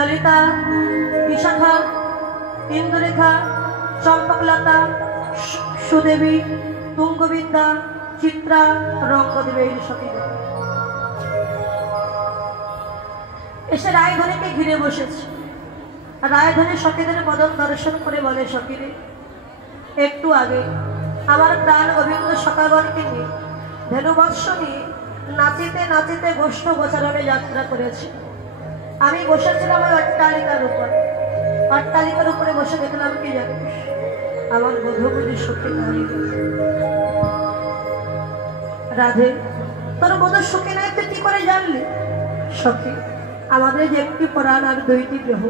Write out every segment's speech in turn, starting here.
ललिता विशाखा इंदुरेखा चंपकलता सुदेवी तुंगबिद्या चित्रा रंगदेवी सखी এসে রায়ধনীকে ঘিরে বসেছে। রায়ধনী সখীদের বদন দর্শন করে বলে, সখীরে একটু আগে আমার প্রাণ গোবিন্দ সখাগণকে নিয়ে ধেনুবৎস নিয়ে নাচিতে নাচিতে গোষ্ঠ গোচারণে যাত্রা করেছে। আমি বসেছিলাম ওই অট্টালিকার উপরে বসে দেখলাম কি জানিস, আমার বধূগুলি সখী নাই। রাধে, তোর বধূ সখী নাই তুই কি করে জানলি? সখী, আমাদের যে একটি প্রাণ আর দুইটি গ্রহ,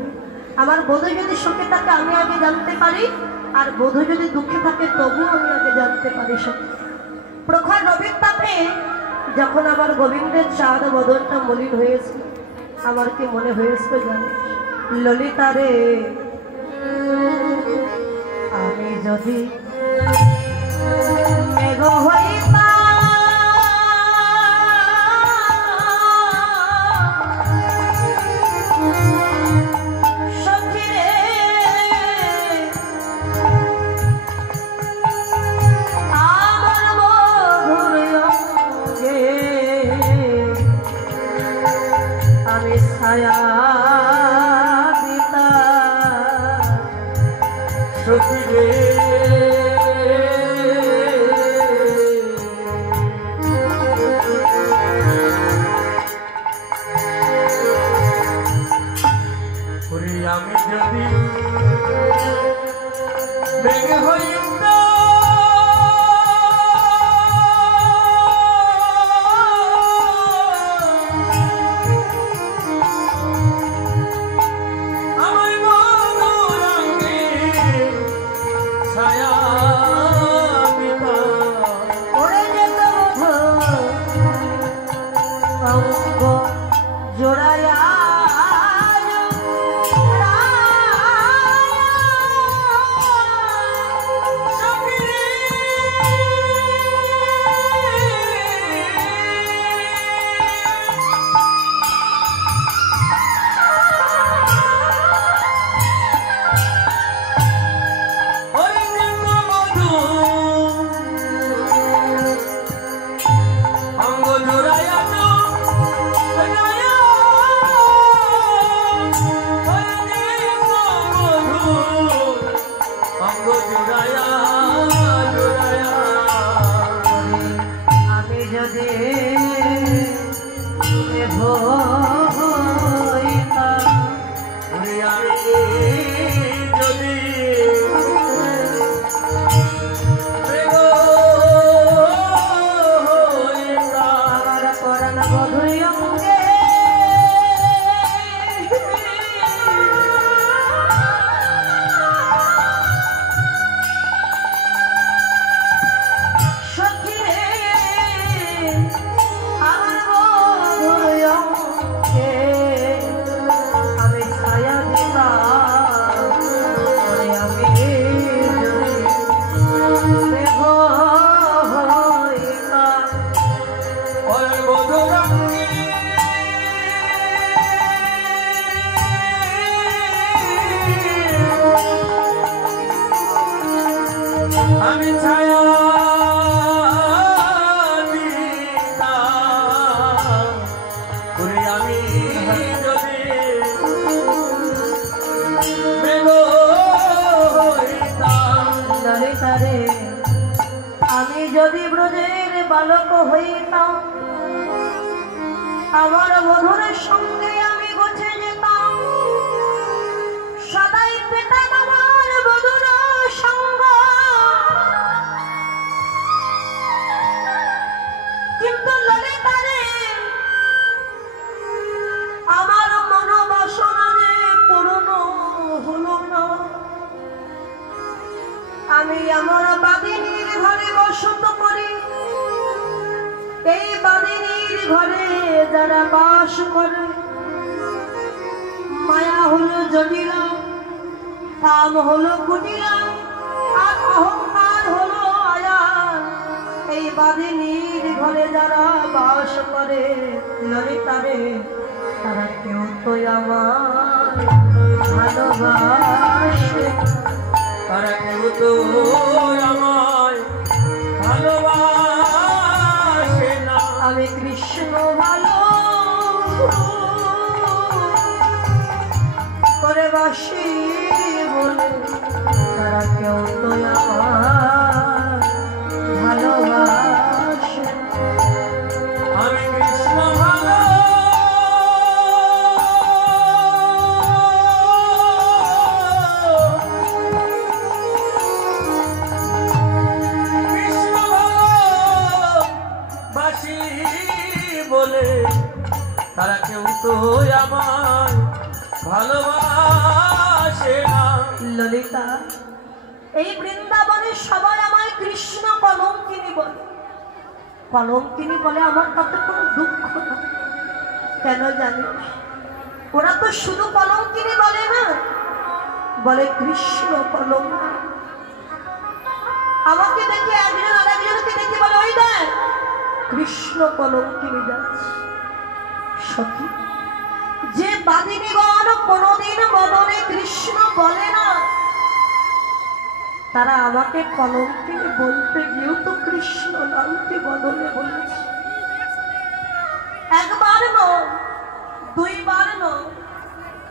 আমার বধূ যদি সুখে থাকে আমি আগে জানতে পারি, আর বধূ যদি দুঃখে থাকে তবু আমি আগে জানতে পারি। সখী, প্রখর রবির তাপে যখন আমার গোবিন্দের চাঁদ বদনটা মলিন হয়েছে, আমার কি মনে হয়েছিল জানিস? ললিতা রে, আমি যদি মেঘ হইতাম, ছায়া পিতা সখী রে, আমি যদি মেঘ হইতাম, আমি ছায়া দিতাম, আমি যদি মেঘ হইতাম। ললিতা রে, আমি যদি ব্রজের বালক হইতাম, আমার বধূর সঙ্গে আমি গোছে যেতাম, সদাই পেতাম আমার বধূর সঙ্গ। কিন্তু ললিতা রে, আমার মনোবাসনা যে পূর্ণ হলো না। আমি আমার বাদিনীর ঘরে বসত করি, এই বাদিনীর ঘরে যারা বাস করে, মায়া হলো জটিলা, কাম হলো কুটিলা, আর অহংকার হলো আয়া। এই বাদিনীর ঘরে যারা বাস করে ললিতা রে, তারা কেউ তো আমার ভালোবাসে, তারা কেউ তো আমায় ভালোবাসে না। আমি কৃষ্ণ ভালো করে বাসি বলে তারা কেউ তো আমার ভালোবাসে। আমি কৃষ্ণ ভালো বাসি বলে তারা কেউ তো আমায় ভালোবাসে না। ললিতা, এই বৃন্দাবনে সবাই আমায় কৃষ্ণ কলঙ্কিনী বলে। কলঙ্কিনী বলে, আমার তাতে কোনো দুঃখ না। কেন জানিস? ওরা তো শুধু কলঙ্কিনী বলে না, বলে কৃষ্ণ কলঙ্কিনী। আমাকে দেখে একজন আর একজনকে দেখে বলে, ওই দেখ কৃষ্ণ কলঙ্কিনী যাচ্ছে। সখী, যে বাদিনীগণ কোনদিন বদনে কৃষ্ণ বলে না, তারা আমাকে কলঙ্কিনী বলতে গিয়েও তো কৃষ্ণ নামটি বদনে বলেছে। একবার নয়, দুইবার নয়,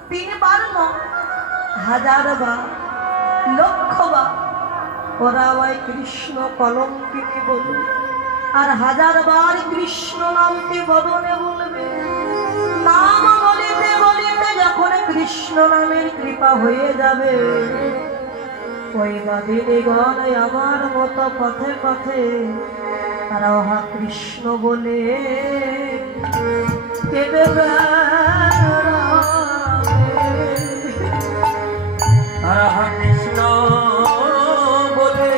তিনবার নয়, হাজারবার, লক্ষবার ওরা আমায় কৃষ্ণ কলঙ্কিনী বলবে, আর হাজারবার কৃষ্ণ নামটি বদনে বলবে। নাম বলিতে বলিতে যখন কৃষ্ণ নামের কৃপা হয়ে যাবে, ওই বাদিনীগণ আমার মতো পথে পথে তারা ওহা কৃষ্ণ বলে কেঁদে বেড়াবে। তারা কৃষ্ণ বলে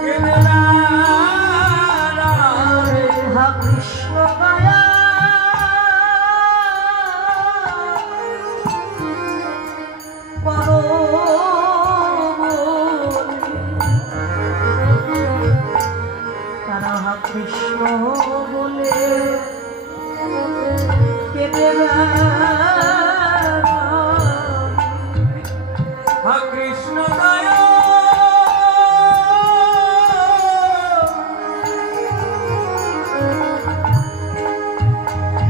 কেঁদে বেড়াবে। হা কৃষ্ণ গায়া তারা হা কৃষ্ণ বলে কেঁদে হা কৃষ্ণ গায়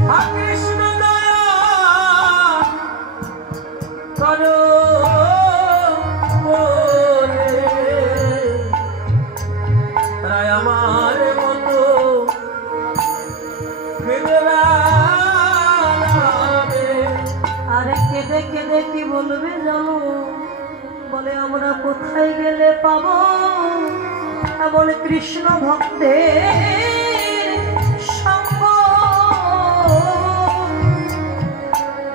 হা কৃষ্ণ গায় করো বলে তারা আমার মতো কেঁদে বেড়াবে। আরে কেঁদে কেঁদে কি বলবে জানো? বলে, আমরা কোথায় গেলে পাবো এমন কৃষ্ণ ভক্তের সঙ্গ?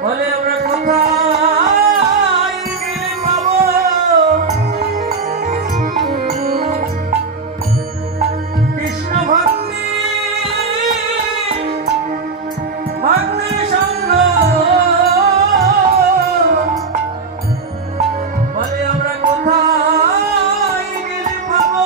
বলে, আমরা কোথায় গেলে পাবো কৃষ্ণ ভক্তি ভক্তি সঙ্গ? বলে, আমরা কোথায় গেলে পাবো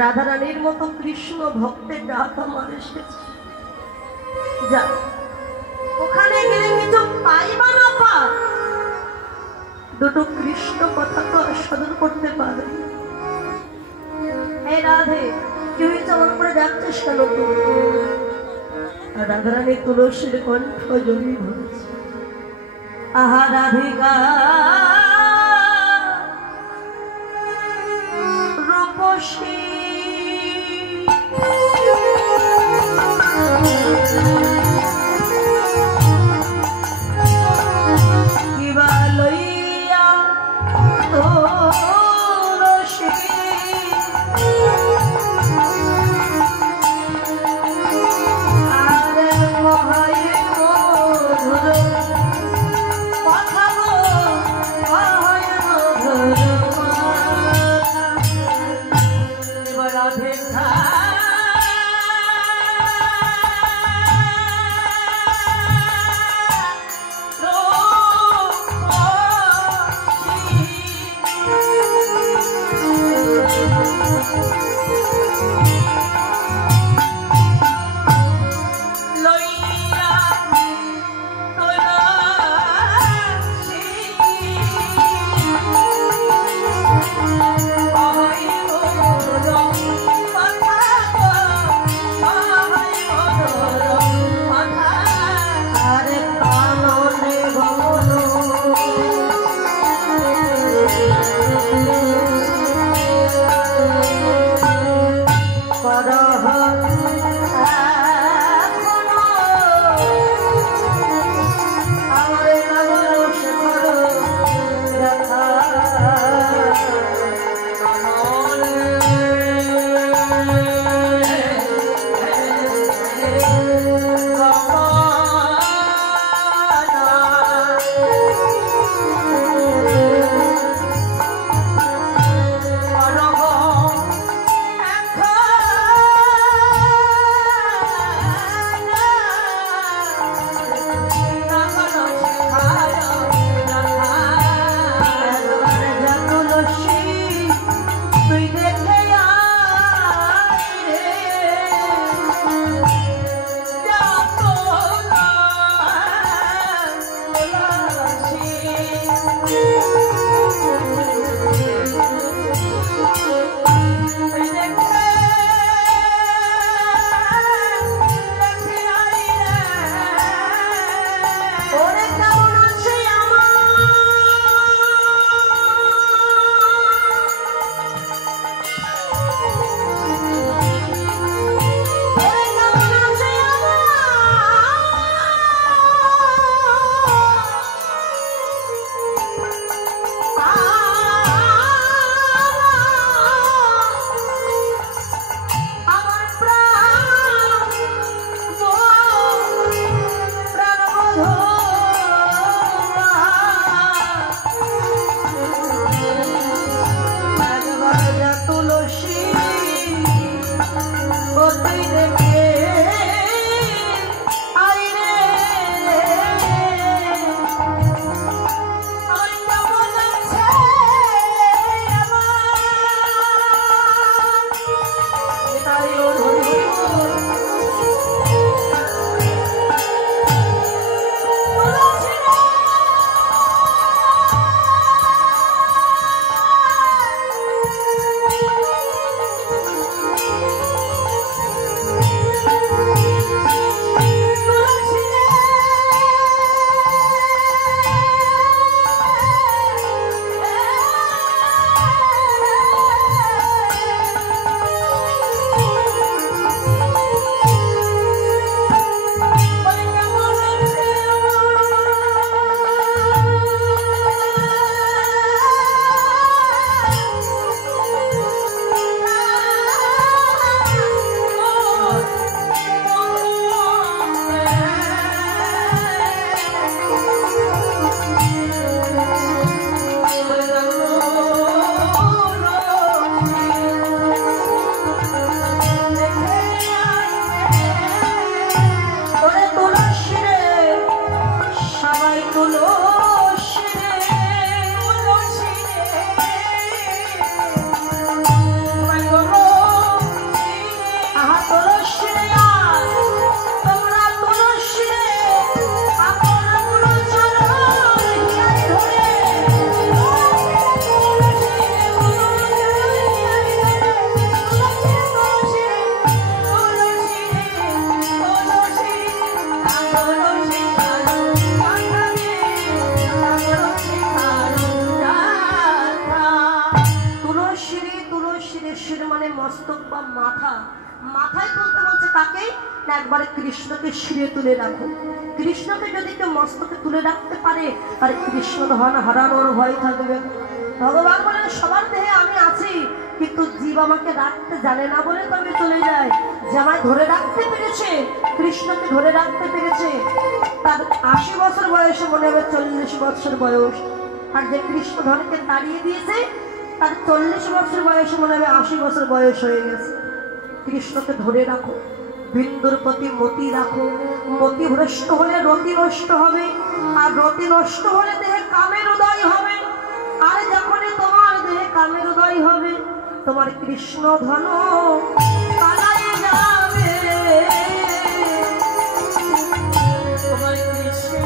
রাধা রানীর মতো কৃষ্ণ ভক্তের ডাক আমার এসেছে। যা, ওখানে গেলে কিছু পাইবা না পা, দুটো কৃষ্ণ কথা তো আস্বাদন করতে পারে। এই রাধে, কি হয়েছে? আমার উপরে যাচ্ছিস কেন তুই? রাধা রানী তুলসীর কণ্ঠ জড়িয়ে ধরেছে। আহা রাধিকা রূপসী, কিবা লইয়া তুলসী, আরে মহাই মধুর কথা গো, মহাই মধুর রাধে মস্তক বা মাথা, মাথায় তুলতে বলছে কাকে না একবারে কৃষ্ণকে শিরে তুলে রাখো। কৃষ্ণকে যদি কেউ মস্তকে তুলে রাখতে পারে তার কৃষ্ণ ধন হারানোর ভয় থাকবে। ভগবান বলেন সবার দেহে আমি আছি, কিন্তু জীব আমাকে রাখতে জানে না বলে তো আমি চলে যাই। যে আমায় ধরে রাখতে পেরেছে, কৃষ্ণকে ধরে রাখতে পেরেছে, তার 80 বছর বয়সে মনে হবে 40 বছর বয়স। আর যে কৃষ্ণ ধনকে তাড়িয়ে দিয়েছে তার 40 বছর বয়সে মনে হবে 80 বছর বয়স হয়ে গেছে। কৃষ্ণকে ধরে রাখো, বিন্দুর প্রতি মতি রাখো। মতি ভ্রষ্ট হলে রতি নষ্ট হবে, আর রতি নষ্ট হলে দেহে কামের উদয় হবে। আর যখনই তোমার দেহে কামের উদয় হবে তোমার কৃষ্ণ ধন পালাই যাবে। তোমার কৃষ্ণ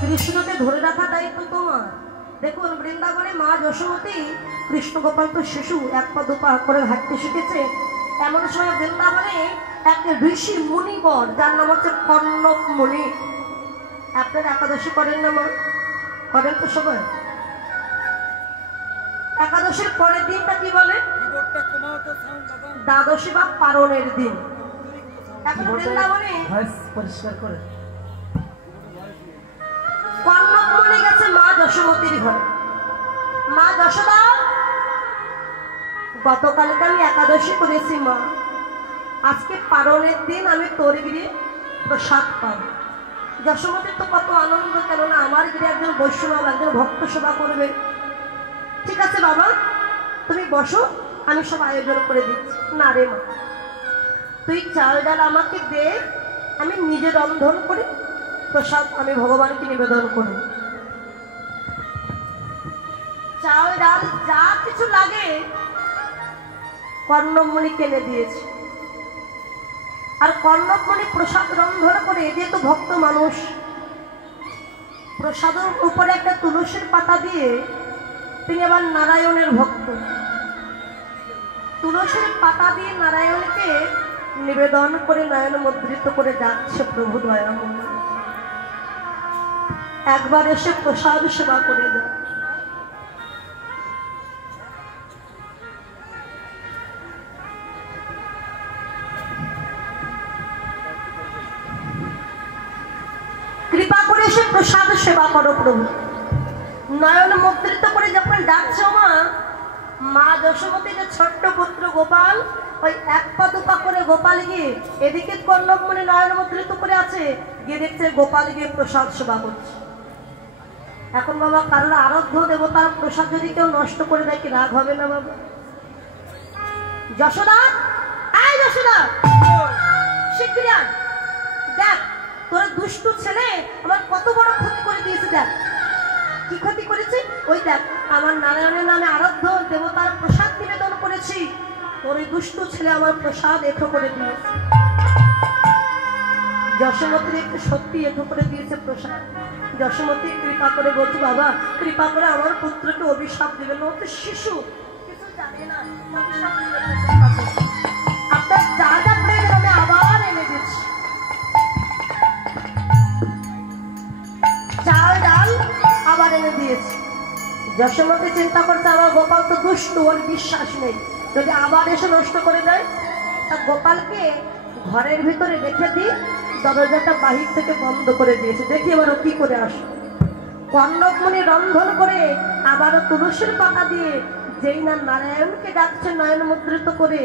কৃষ্ণকে ধরে রাখা দায়িত্ব তোমার। দেখুন বৃন্দাবনে মা যশোমতী কৃষ্ণ গোপাল তো শিশু, এক পা দুপা করে হাঁটতে শিখেছে। এমন সময় বৃন্দাবনে এক ঋষি মুনিবর যার নাম হচ্ছে কর্ণব মুনি। আপনারা একাদশী করেন না মা? করেন তো সবাই? একাদশীর পরের দিনটা কি বলে? দ্বাদশী বা পারণের দিন। এখন বৃন্দাবনে পরিষ্কার করে কর্ণব মুনি গেছে মা যশোমতীর ঘরে। মা যশোদা, গতকালকে আমি একাদশী করেছি মা, আজকে পারণের দিন আমি তোর গিয়ে প্রসাদ পাবো। যশোমতীর তো কত আনন্দ, কেননা আমার গিয়ে একজন বৈষ্ণব একজন ভক্ত সেবা করবে। ঠিক আছে বাবা তুমি বসো, আমি সব আয়োজন করে দিচ্ছি। না রে মা, তুই চাল ডাল আমাকে দে, আমি নিজে রন্ধন করে প্রসাদ আমি ভগবানকে নিবেদন করব। চাল ডাল যা কিছু লাগে কর্ণবমণি কিনে দিয়েছে। আর কর্ণবমণি প্রসাদ রন্ধন করে, যেহেতু ভক্ত মানুষ, প্রসাদের উপরে একটা তুলসীর পাতা দিয়ে, তিনি আবার নারায়ণের ভক্ত, তুলসীর পাতা দিয়ে নারায়ণকে নিবেদন করে নয়ন মুদ্রিত করে যাচ্ছে প্রভু দয়াময়। একবার এসে প্রসাদ সেবা করে যাও। কৃপা করে এসে প্রসাদ সেবা করো প্রভু। নয়ন মুদ্রিত করে যখন ডাকছো মা, মা যশোমতী যে ছোট্ট পুত্র গোপাল, ওই এক পা দুপা করে গোপাল গিয়ে এদিকে কর্ণবমণি নয়ন মুদ্রিত করে আছে, গিয়ে দেখছে গোপাল গিয়ে প্রসাদ সেবা করছে। এখন বাবা কারোর আরাধ্য দেবতার প্রসাদ যদি কেউ নষ্ট করে দেয় কি রাগ হবে না বাবা? যশোদা, এই যশোদা, শিগগিরই আয়, দেখ তোর দুষ্টু ছেলে আমার কত বড় ক্ষতি করে দিয়েছে। দেখ কি ক্ষতি করেছে, ওই দেখ আমার নারায়ণের নামে আরাধ্য দেবতার প্রসাদ নিবেদন করেছি, তোর ওই দুষ্টু ছেলে আমার প্রসাদ এঁঠো করে দিয়েছে। যশোমতীর একটু সত্যি এঁঠো করে দিয়েছে প্রসাদ। যশোমতী কৃপা করে বলছে বাবা কৃপা করে আমার পুত্রকে অভিশাপ দিবেন, ও তো শিশু কিছু জানে না, অভিশাপ দিবেন না, আপনার যা যা প্রয়োজন আমি আবার এনে দিচ্ছি। চাল ডাল আবার এনে দিয়েছে। যশোমতী চিন্তা করছে আমার গোপাল তো দুষ্টু, ওর বিশ্বাস নেই, যদি আবার এসে নষ্ট করে দেয়, তা গোপালকে ঘরের ভিতরে রেখে দিই, দরজাটা বাহির থেকে বন্ধ করে দিয়েছে, দেখি এবার ও কি করে আসে। কর্ণমণি রন্ধন করে আবারও তুলসীর পাতা দিয়ে যেই না নারায়ণকে ডাকছে নয়ন মুদ্রিত করে,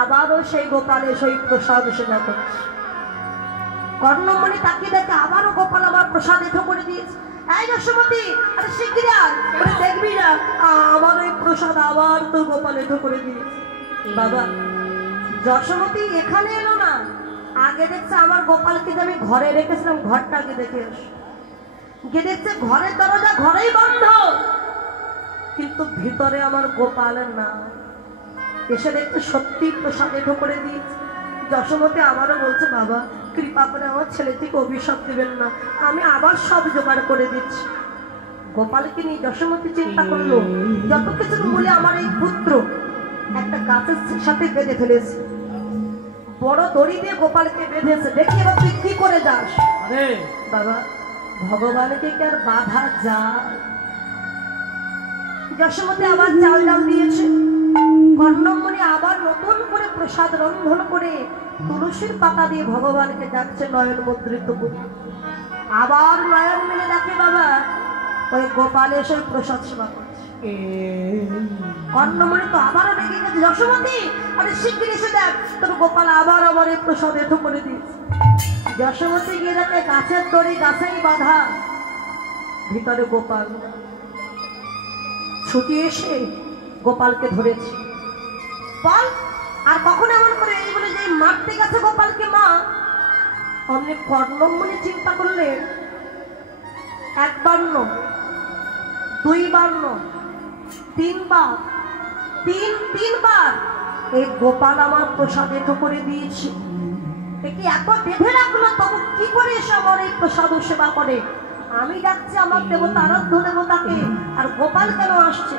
আবারও সেই গোপালে সেই প্রসাদ সেবা করছে। কর্ণমণি তাকে দেখে আবারও গোপাল আবার প্রসাদ এঠো করে দিয়েছে। এই যশোমতি, আরে শিগগিরই আয়, ওরে দেখবি না আমার এই প্রসাদ আবার তো গোপাল এঠো করে দিয়েছে। বাবা যশোমতি এখানে এলো না, আগে দেখছে আমার গোপালকে যে আমি ঘরে রেখেছিলাম ঘরটাকে দেখে আস। গিয়ে দেখছে ঘরের দরজা ঘরেই বন্ধ, কিন্তু ভিতরে আমার গোপালের না। এসে দেখতে সত্যি প্রসাদ এঠো করে দিয়েছে। যশোমতি আবারও বলছে, বাবা কৃপা করে আমার ছেলেটিকে অভিশাপ দিবেন না, আমি আবার সব জোগাড় করে দিচ্ছি। গোপালকে নিয়ে যশোমতি চিন্তা করলো, যত কিছু বলে আমার এই পুত্র একটা গাছের সাথে বেঁধে ফেলেছে, বড় দড়ি দিয়ে গোপালকে বেঁধেছে, দেখি এবার তুই কি করে যাস। আরে বাবা ভগবানকে কি আর বাধা যায়? যশোমতি আবার চাল ডাল দিয়েছে। কর্ণমণি আবার নতুন করে প্রসাদ রন্ধন করে তুলসীর পাতা দিয়ে ভগবানকে ডাকছে নয়ন মুদ্রিত করে। আবার নয়ন মিলে ডাকে বাবা, ওই গোপাল এসে প্রসাদ সেবা করছে। কর্ণমণি তো আবারও রেগে গেছে, যশোমতি আরে শিগগির এসে দেখ তোর গোপাল আবার আমার এই প্রসাদ এঠো করে দিয়েছে। যশোমতি গিয়ে দেখে গাছের দড়ি গাছেই বাঁধা, ভিতরে গোপাল। ছুটি এসে গোপালকে ধরেছে। বল আর কখন এমন করে এই বলে যে মারতে গেছে গোপালকে মা। অমনি কর্ণমণি চিন্তা করলেন, একবার নয়, দুইবার নয়, তিনবার, তিনবার এই গোপাল আমার প্রসাদ এঠো করে দিয়েছে। একে এত বেঁধে রাখলো, তবু কি করে এসে আমার এই প্রসাদ সেবা করে? আমি ডাকছি আমার দেবতা, আরাধ্য দেবতাকে, আর গোপাল কেন আসছে?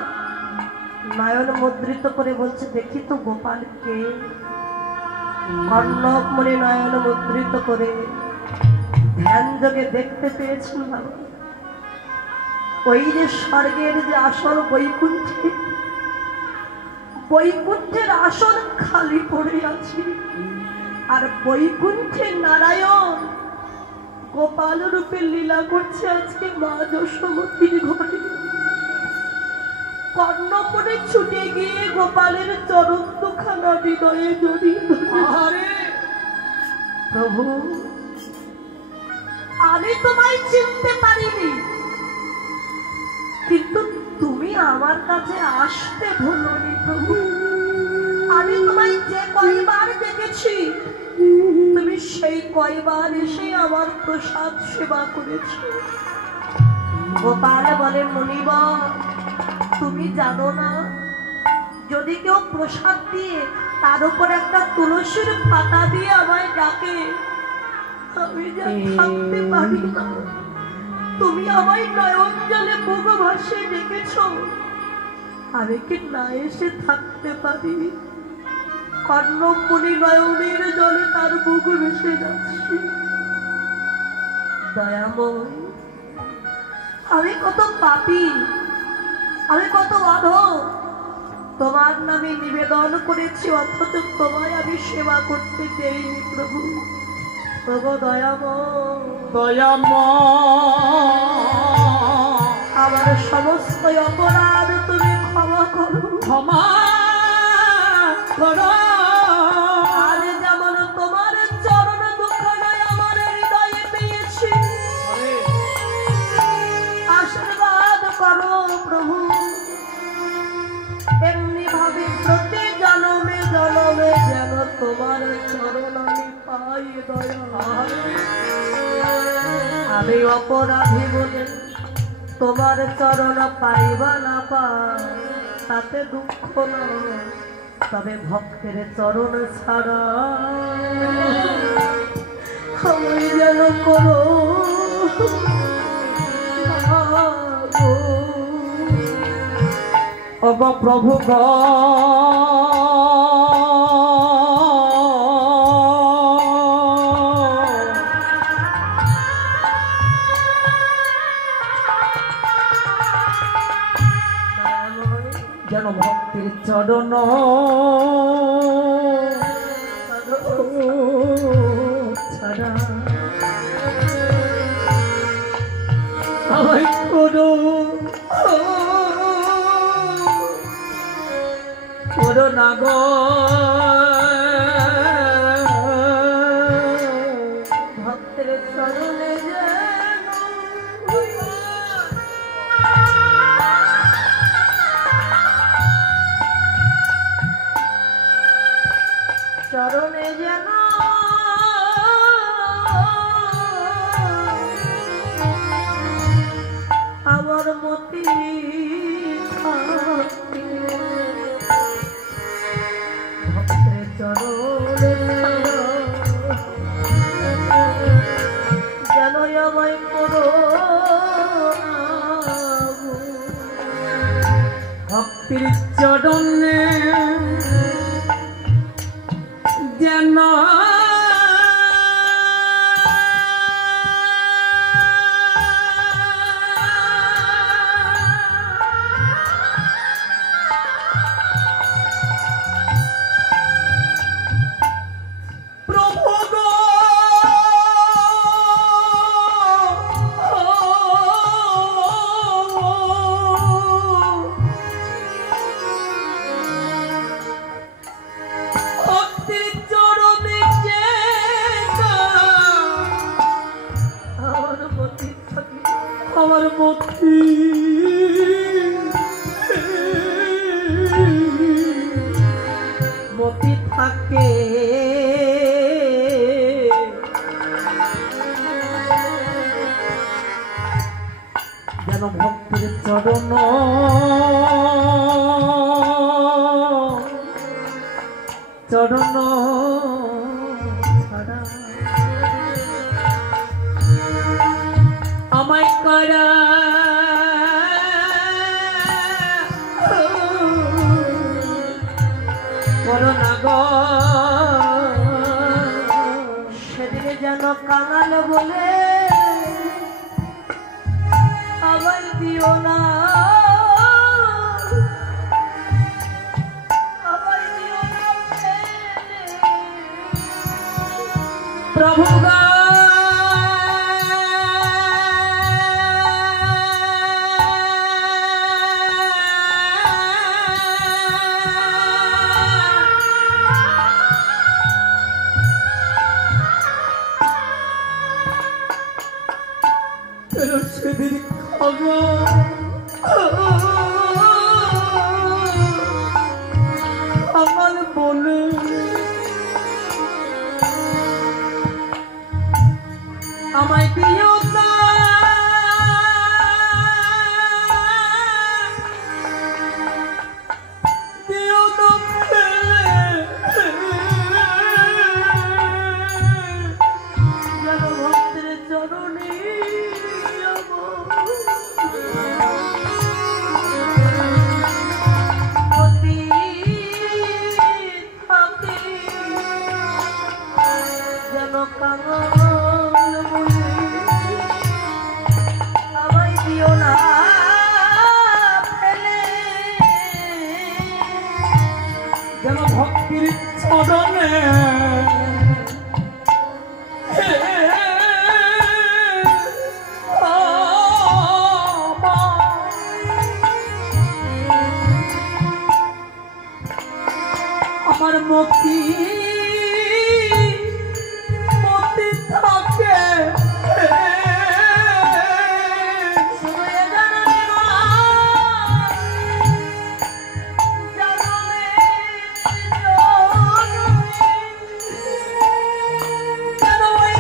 নয়ন মুদ্রিত করে বলছে, দেখি তো গোপালকে। কর্ণমণি নয়ন মুদ্রিত করে ধ্যান যোগে দেখতে পেয়েছেন বাবা, ওই যে স্বর্গের যে আসন বৈকুণ্ঠে, বৈকুণ্ঠের আসন খালি পড়ে আছে, আর বৈকুণ্ঠে নারায়ণ গোপাল রূপে লীলা করছে আজকে মা যশোমতির ঘরে। কর্ণমণি ছুটে গিয়ে গোপালের চরণ দুখানা হৃদয়ে জড়িয়ে ধরে, প্রভু আমি তোমায় চিনতে পারিনি, কিন্তু তুমি আমার কাছে আসতে ভুলোনি প্রভু। আমি তোমায় যে কয়বার দেখেছি, তুমি সেই কয়বার এসে আমার প্রসাদ সেবা করেছ। গোপাল বলে, মুনিবর তুমি জানো না, যদি কেউ প্রসাদ দিয়ে তার উপর একটা তুলসীর পাতা দিয়ে আমায় ডাকে, আমি যা থাকতে পারি না। তুমি আমায় নয়ন জলে বুক ভাসিয়ে ডেকেছ, আমি কি না এসে থাকতে পারি? কর্ণমণি নয়নের জলে তার বুক ভেসে যাচ্ছে। দয়াময়, আমি কত পাপী, আমি কত অধম, তোমার নামে নিবেদন করেছি, অথচ তোমায় আমি সেবা করতে দেইনি প্রভু। প্রভু দয়াময়, আমার সমস্ত অপরাধ তুমি ক্ষমা করো, ক্ষমা করো। আর যেমন তোমার চরণ দুখানায় আমার হৃদয়ে পেয়েছি, আশীর্বাদ করো প্রভু, এমনি ভাবে প্রতি জন্মে জন্মে যেন তোমার চরণ আমি পাই। দয়া আমি অপরাধী বলে তোমার চরণ পাইবা না পাই, তাতে দুঃখ না, তবে ভক্তের চরণ ছাড়া আমি যেন করো অগ প্রভু গ যেন ভক্তের চরণ ছাড়া করোনা গো ভক্তের চরণে যেন চরণে যেন আমার মতি ভক্তের চরণে যেন আমায় করো ভক্তির চরণে যেন আমার মতি মতি থাকে যেন ভক্তের চরণ চরণ ছাড়া আমায় করা করোনা গো সেদিনে যেন কাঙাল বলে আবার দিও না আবার দিও না প্রভু গো সেদিন আমার বলে আমায় দিও না দিও না যেন ভক্তের চরণে যেন কাঙাল বলে আমায় দিও না ফেলে যেন ভক্তির চরণে আমার মতি মতি থাকে শুধু এ জানালে না জানালে যেন ওই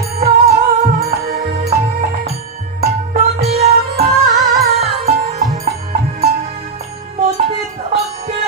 মতি থাকে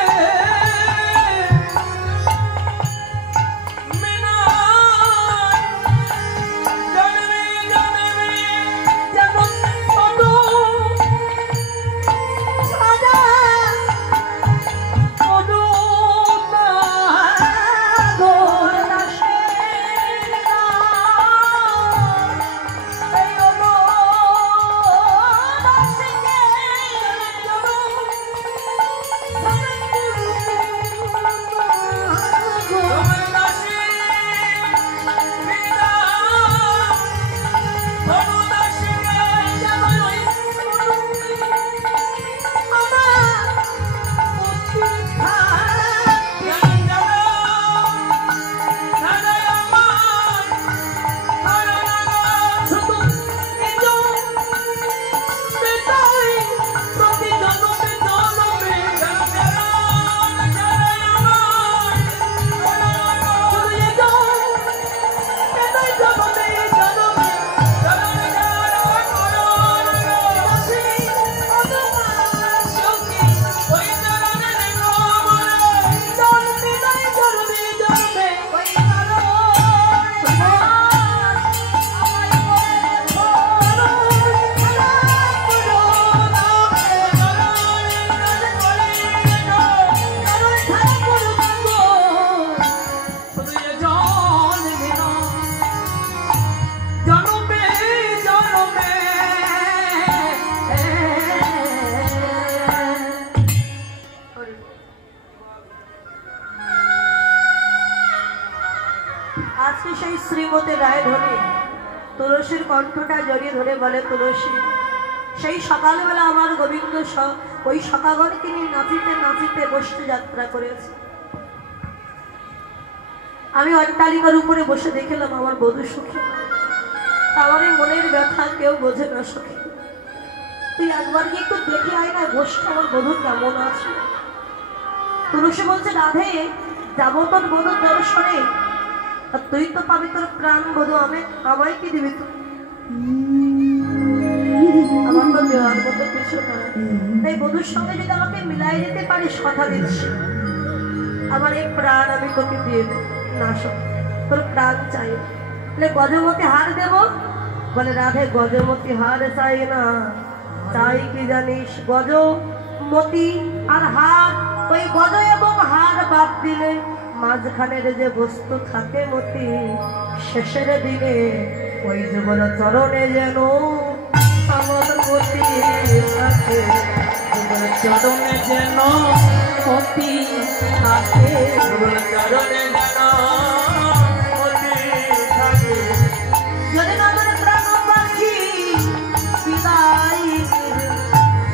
আজকে সেই শ্রীমতী রায় ধরে তুলসীর কণ্ঠটা জড়িয়ে ধরে বলে, তুলসী, সেই সকালবেলা আমার গোবিন্দ ওই সকাগরে তিনি নাচিতে নাচিতে বসতে যাত্রা করেছে। আমি অট্টালিকার উপরে বসে দেখলাম আমার বধূ সুখী। আমার এই মনের ব্যথা কেউ বোঝে না সুখী। তুই একবার কি একটু দেখে আয় না, বসে আমার বধূ কেমন আছে। তুলসী বলছে, রাধে, যাবো তোর বধূর দর্শনে, আর তুই তো পাবি তোর প্রাণ বধূ, আমায় কি দিবি তুই? আমার তো দেওয়ার মতো কিছু না, তাই বধূর সঙ্গে যদি আমাকে মিলাই দিতে পারিস, কথা দিচ্ছি, আমার এই প্রাণ আমি তোকে দিয়ে দেব। না শোন, তোর প্রাণ চাই। বলে গজমতি হার দেব? বলে রাধে, গজমতি হার চাই না, চাই কি জানিস, গজমতি আর হার, ওই গজ এবং হার বাদ দিলে মাঝখানের যে বস্তু থাকে মতি, শেষের দিনে ওই যুগল চরণে যেন আমার মতি থাকে, যুগল চরণে যেন মতি থাকে, যুগল চরণে যেন মতি থাকে। যদি আমার প্রাণ পাখি বিদায়,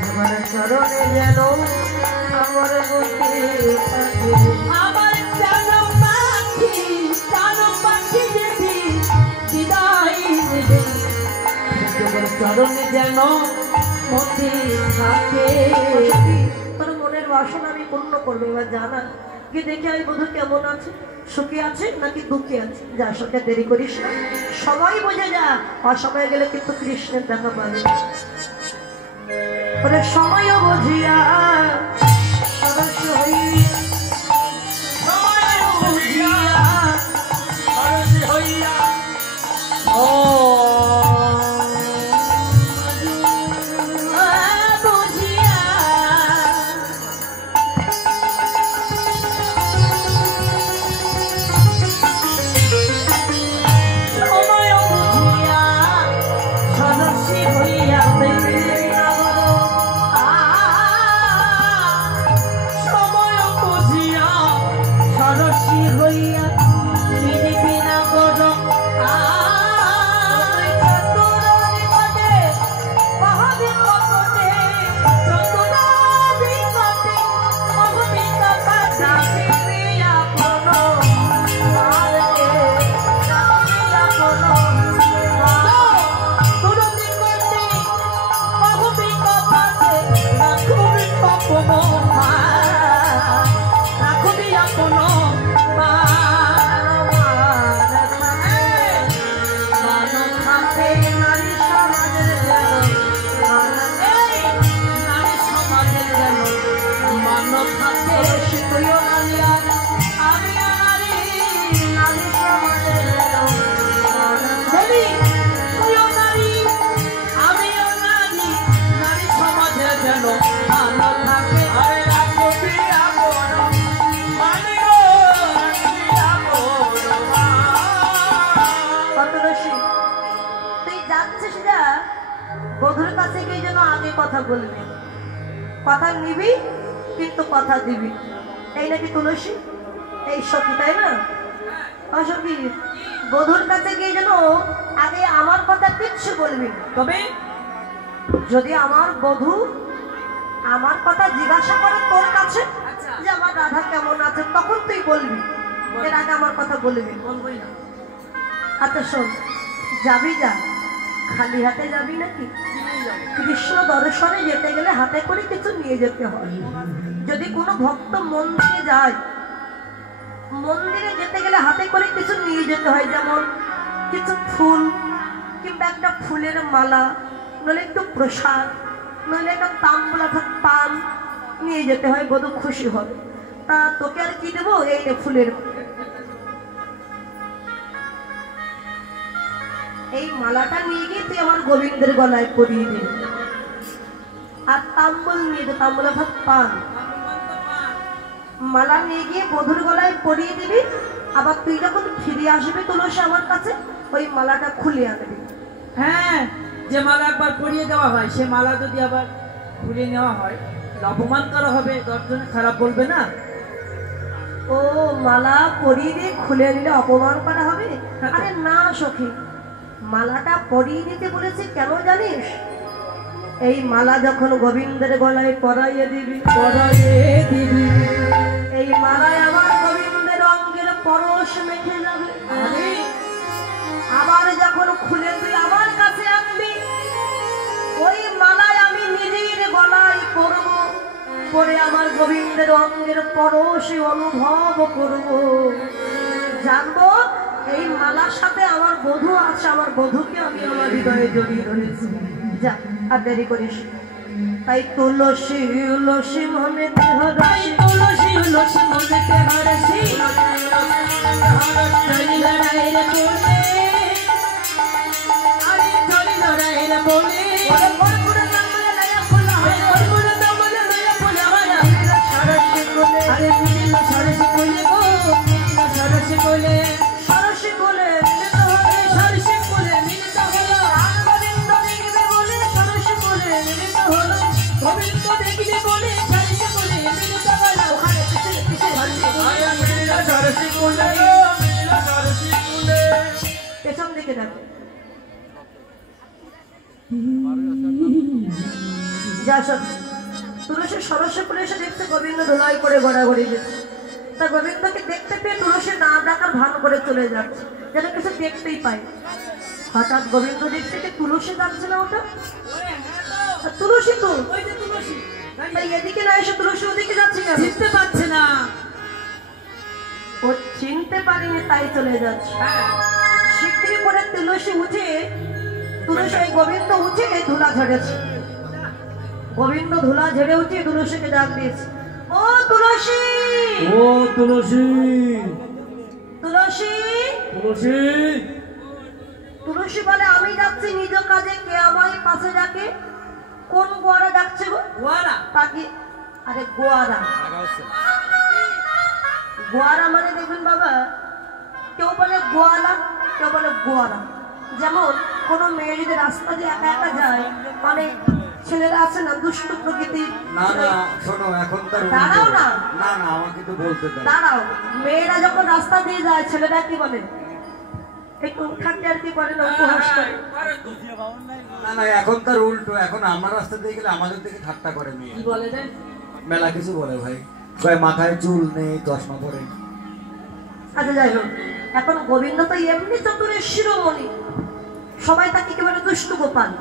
যুগল চরণে যেন আমার মতি থাকে। আমার চরণে যেন মতি থাকে। তোর মনের বাসনা আমি পূর্ণ করবো। এবার জানা কি দেখে আমি বধূ কেমন আছে, সুখী আছে নাকি দুঃখী আছে। যা সঙ্গে দেরি করিস না, সময় বুঝে যা, অসময়ে গেলে কিন্তু কৃষ্ণের দেখা পাবে। ওরে সময়ও বুঝিয়া সদস্য হইয়া, বধুর কাছে গিয়ে যেন আগে কথা বলবি, কথা নিবি কিন্তু কথা দিবি। এই নাকি তুলসী, এই সখী, তাই না? অসখী, বধুর কাছে গিয়ে যেন আগে আমার কথা কিচ্ছু বলবি। তবে যদি আমার বধূ আমার কথা জিজ্ঞাসা করে তোর কাছে যে আমার রাধা কেমন আছে, তখন তুই বলবি, এর আগে আমার কথা বলবি। বলবই না। আচ্ছা শোন, যাবি যা, খালি হাতে যাবি নাকি? কৃষ্ণ দর্শনে যেতে গেলে হাতে করে কিছু নিয়ে যেতে হয়। যদি কোনো ভক্ত মন্দিরে যায়, মন্দিরে যেতে গেলে হাতে করে কিছু নিয়ে যেতে হয়, যেমন কিছু ফুল কিংবা একটা ফুলের মালা, নইলে একটু প্রসাদ, নইলে একটা তাম্বুল অর্থাৎ পান নিয়ে যেতে হয়, বধূ খুশি হবে। তা তোকে আর কি দেবো, এই নে ফুলের, এই মালাটা নিয়ে গিয়ে তুই আমার গোবিন্দের গলায় পরিয়ে দিবি। আর তাম্বুল নিয়ে যে তাম্বুল অর্থাৎ পান, মালা নিয়ে গিয়ে বধূর গলায় পরিয়ে দিবি। আবার তুই যখন ফিরে আসবি তুলসী আমার কাছে, ওই মালাটা খুলে আনবি। হ্যাঁ, যে মালা একবার পরিয়ে দেওয়া হয় সে মালা যদি আবার খুলে নেওয়া হয় অপমান করা হবে, দশজনে খারাপ বলবে না। ও মালা পরিয়ে দিয়ে খুলে নিলে অপমান করা হবে? আরে না সখী, মালাটা পরিয়ে দিতে বলেছে কেন জানিস? এই মালা যখন গোবিন্দের গলায় পরাইয়ে দিবি, এই মালায় আমার গোবিন্দের অঙ্গের পরশ মেখে যাবে। আবার যখন খুলে তুই আমার কাছে আনবি, ওই মালায় আমি নিজের গলায় পরব, পরে আমার গোবিন্দের অঙ্গের পরশে অনুভব করব, জানবো এই মালার সাথে আমার বধূ আছে, আমার বধূকে আমি আমার হৃদয়ে জড়িয়ে ধরেছি। যা, আর দেরি করিস। তাই তুলসী তুলসী মনে হরসি, তুলসী তুলসী মনে হরসি, চলি লড়াইয়ের বলে, আরে চলি লড়াইয়ের বলে, ওরে বড় বড় দামলে লায়া ফুলা, বড় বড় দামলে লায়া ফুলা মারা, সরসি কোলে, আরে মিলিল সরসি কোলে গো, মিলিল সরসি কোলে, সরসি কোলে মিলিত হলে, সরসি কোলে মিলিত হলো, আর গোবিন্দ দেখবে বলে সরসি কোলে মিলিত হলো, গোবিন্দ দেখবে বলে সরসি কোলে মিলিত হলো। ওখানে পিছনে পিছনে আরে মিলিল সরসি কোলে গো, মিলিল সরসি কোলে, পেছন দিকে দেখো। যা সব তুলসী সরস্য করে এসে দেখতে গোবিন্দ ধুলাই করে গড়াগড়ি দিচ্ছে। তা গোবিন্দকে দেখতে পেয়ে তুলসী না ডাকার ভান করে চলে যাচ্ছে, যেন কিছু দেখতেই পায়। হঠাৎ গোবিন্দ দেখছে যে তুলসী ডাকছে না, ওটা তুলসী তো, তাই এদিকে না এসে তুলসী ওদিকে যাচ্ছে কেন? চিনতে পারছে না, ও চিনতে পারেনি তাই চলে যাচ্ছে। শিগগিরি করে তুলসী উঠে, তুলসী ওই গোবিন্দ উঠে ধুলা ঝেড়েছে। গোবিন্দ ধুলা ঝেড়ে উঠে তুলসীকে ডাক দিয়েছে, ও তুলসী, ও তুলসী, তুলসী, তুলসী। তুলসী বলে, আমি যাচ্ছি নিজ কাজে, কে আমায় পাশে ডাকে? কোন গোয়ারা ডাকছে গো? গোয়ারা? তাকে, আরে গোয়ারা, গোয়ারা মানে দেখবেন বাবা, কেউ বলে গোয়ালা, কেউ বলে গোয়ারা। যেমন কোন মেয়ে যদি রাস্তা দিয়ে একা একা যায়, অনেক ছেলেরা আছে না দুষ্টু প্রকৃতির। না না শোনো, এখন তার দাঁড়াও না, না না আমাকে তো বলতে দাও। দাঁড়াও, মেয়েরা যখন রাস্তা দিয়ে যায় ছেলেরা কি বলে? একটু থাকতে আর কি করে না, উপহাস করে। না না এখন তার উল্টো, এখন আমরা রাস্তা দিয়ে গেলে আমাদের থেকে ঠাট্টা করে মেয়ে। কি বলে রে? মেলা কিছু বলে ভাই, কয় মাথায় চুল নেই, চশমা পরে। আচ্ছা যাই হোক, এখন গোবিন্দ তো এমনি চতুরের শিরোমণি, সবাই তাকে কি বলে? দুষ্টু গোপাল।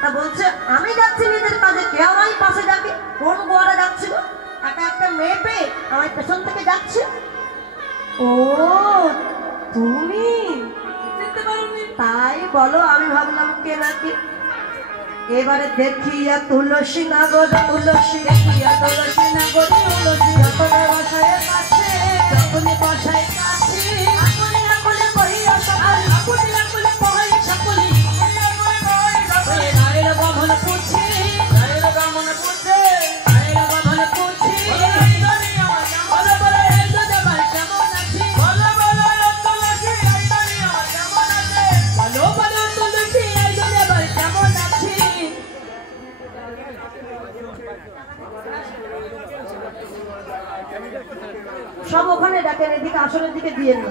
তা বলছে, আমি যাচ্ছি নিজের কাজে, কে আমায় পাশে যাবে? কোন গোয়ারা যাচ্ছিল? একা একটা মেয়ে পেয়ে আমার পেছন থেকে যাচ্ছে। ও তুমি, চিনতে পারোনি? তাই বলো, আমি ভাবলাম কে নাকি। এবারে দেখিয়া তুলসী নাগর, তুলসী দেখিয়া তুলসী নাগর, তুলসী যখন বসায় কাছে, যখন বসায় কাছে, আকলে আকলে কহিয়া সকাল, আকুলি আকুলি কয় সকলি, রায়ের বামন পুছে, রায়ের বামন পুছে, রায়ের বামন পুছে, বলো বলো এই দুজবার কেমন আছি, বলো বলো তুলসী এই দুজবার কেমন আছে, বলো বলো তুলসী এই দুজবার কেমন আছি। সব ওখানে ডাকেন, এদিকে আসলের দিকে দিয়ে না।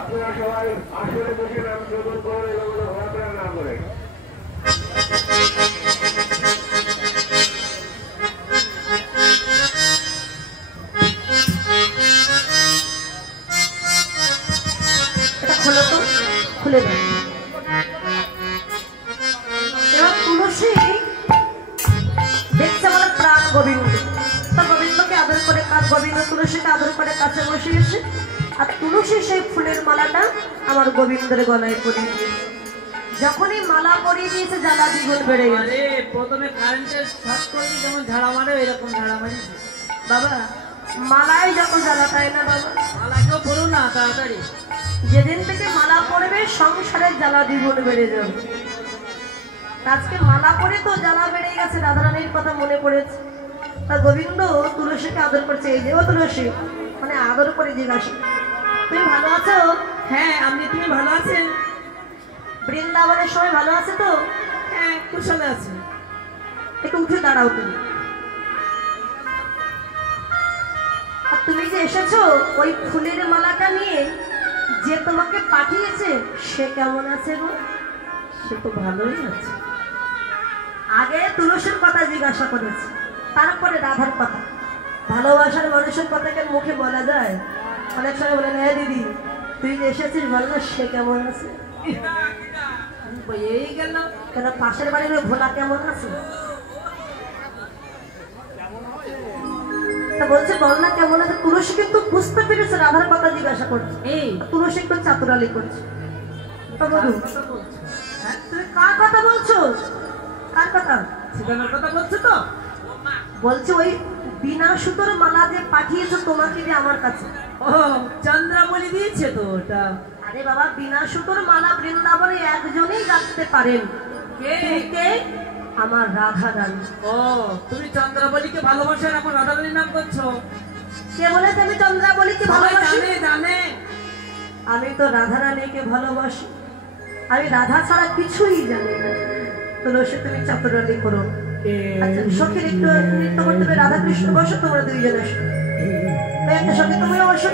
আপনারা সবাই আসলে বুঝে নাম গ্রহণ করে এবং ঘোরাফেরা না করে। এটা খোলো তো, খুলে দাও। এবার তুলসী দেখছে আমার প্রাণ গোবিন্দ, তা গোবিন্দকে আদর করে, গোবিন্দ তুলসীকে আদর করে কাছে বসে এসে, আর তুলসী সেই ফুলের মালাটা আমার গোবিন্দের গলায় পরিয়ে দিয়েছে। যখনই মালা পরিয়ে দিয়েছে জ্বালা দ্বিগুণ বেড়ে গেছে। আরে প্রথমে কারেন্টের শর্ট করলে যেমন ঝাড়া মারে এরকম ঝাড়া মারিছে। বাবা মালায় যত জ্বালা তাই না বাবা, মালাকেও পড়ো না তাড়াতাড়ি, যেদিন থেকে মালা পড়বে সংসারের জ্বালা দ্বিগুণ বেড়ে যাবে। আজকে মালা পরে তো জ্বালা বেড়ে গেছে, রাধারানীর কথা মনে পড়েছে। তা গোবিন্দ তুলসীকে আদর করছে, এই যে ও তুলসী, মানে আদর করে জিজ্ঞাসা, তুমি ভালো আছো? হ্যাঁ আপনি, তুমি ভালো আছেন? বৃন্দাবনের সবাই ভালো আছে তো? হ্যাঁ কুশলে আছে। একটু উঠে দাঁড়াও তুমি। আর তুমি যে এসেছো ওই ফুলের মালাটা নিয়ে, যে তোমাকে পাঠিয়েছে সে কেমন আছে গো? সে তো ভালোই আছে। আগে তুলসীর কথা জিজ্ঞাসা করেছে, তারপরে রাধার কথা। ভালোবাসার মানুষের কথাকে মুখে বলা যায়? অনেক সময় বলে না দিদি তুই যে এসেছিস বল না সে কেমন আছে। এই গেল কেন পাশের বাড়ির ওই ভোলা কেমন আছে? তা বলছে বল না কেমন আছে। তুলসী কিন্তু বুঝতে পেরেছে রাধার কথা জিজ্ঞাসা করছে। এই তুলসী একটু চাতুরালি করছে। তা বলুন, কথা বলছো? হ্যাঁ, তুমি কার কথা বলছো? কার কথা ঠিকানার কথা বলছো তো? বলছে? ওই বিনা সুতোর মালা যে পাঠিয়েছো তোমাকে দিয়ে আমার কাছে। ও চন্দ্রাবলী দিয়েছে তো ওটা। আরে বাবা, বিনা সুতোর মালা বৃন্দাবনে একজনই রাখতে পারেন। কে? তিনি কে? আমার রাধা রানী। ও তুমি চন্দ্রাবলীকে ভালোবাসার আমার রাধারানীর নাম করছো? কে বলেছে আমি চন্দ্রাবলীকে সবাই ভালোবাসি? জানে জানে। আমি তো রাধা রানীকে ভালোবাসি। আমি রাধা ছাড়া কিছুই জানি না। তুলসী তুমি চাতুরালি করো। আচ্ছা সখীর একটু নৃত্য করতে হবে। রাধা কৃষ্ণ বসো, তোমরা দুইজন এসো। এই একটা সখী তুমিও বসো।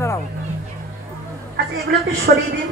যাও। আচ্ছা এগুলো একটু সরিয়ে দিন।